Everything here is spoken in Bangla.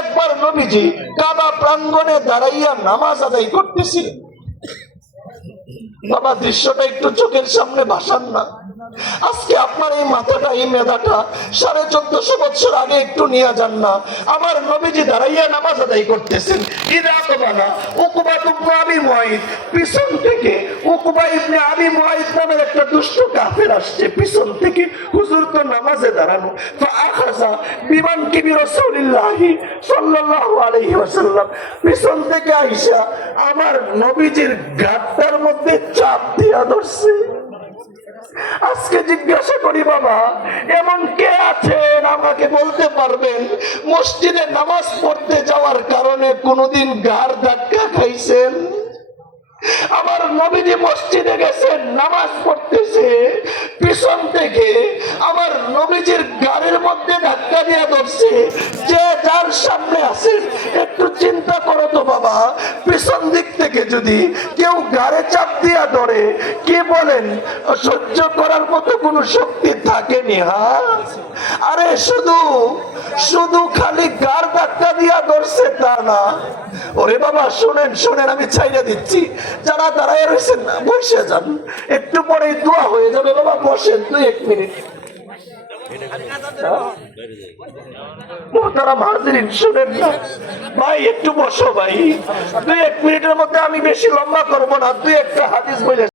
একবার নবীজি কাবা প্রাঙ্গণে দাঁড়াইয়া নামাজ আদায় করতেছিলেন। বাবা, দৃশ্যটা একটু চোখের সামনে ভাসান না। আজকে আপনার এই মাথাটা, এই মেধাটা 1450 বছর আগে একটু নিয়ে যান না। আমার নবীজি দাঁড়াইয়া নামাজ আদায় করতেছেন। উকবা ইবনে আবি মুআইদ পিছন থেকে, উকবা ইবনে আবি মুআইদ নামের একটা দুষ্ট কাফের আসছে পিছন থেকে। হুজুর তো নামাজে দাঁড়ানো, তো আখাযা বিমান কিবি রাসূলুল্লাহ সাল্লাল্লাহু আলাইহি ওয়াসাল্লাম পিছন থেকে আইসা আমার নবীজির গাঁটটার মধ্যে চাপ দিয়া ধরছে। আজকে জিজ্ঞাসা করি বাবা, এমন কে আছেন আমাকে বলতে পারবেন মসজিদে নামাজ পড়তে যাওয়ার কারণে কোনোদিন গাড় ধাক্কা খাইছেন? আমার নবীজি মসজিদে গেছেন, নামাজ পড়তেছে, পিছন থেকে আমার নবীজির গাড়ির মধ্যে ধাক্কা দিয়ে ধরছে। যে যার সামনে আছেন একটু চিন্তা করো তো বাবা, পিছন দিক থেকে যদি কেউ গাড়ে চাপ দিয়া ধরে, কি বলেন সহ্য করার মতো কোনো শক্তি থাকেনি? হ্যাঁ, আরে শুধু শুধু খালি গাড় ধাক্কা দিয়া ধরছে তা না। ওরে বাবা শোনেন শোনেন, আমি ছাইড়া দিচ্ছি, যারা দাঁড়ায় রয়েছেন না বসে যান, একটু পরে দোয়া হয়ে যাবে। বাবা বসেন 2-1 মিনিট। মোহতারাম হাজিরিন শুনেন না ভাই, একটু বসো ভাই, 2-1 মিনিটের মধ্যে আমি বেশি লম্বা করবো না, 2-1টা হাদিস বলে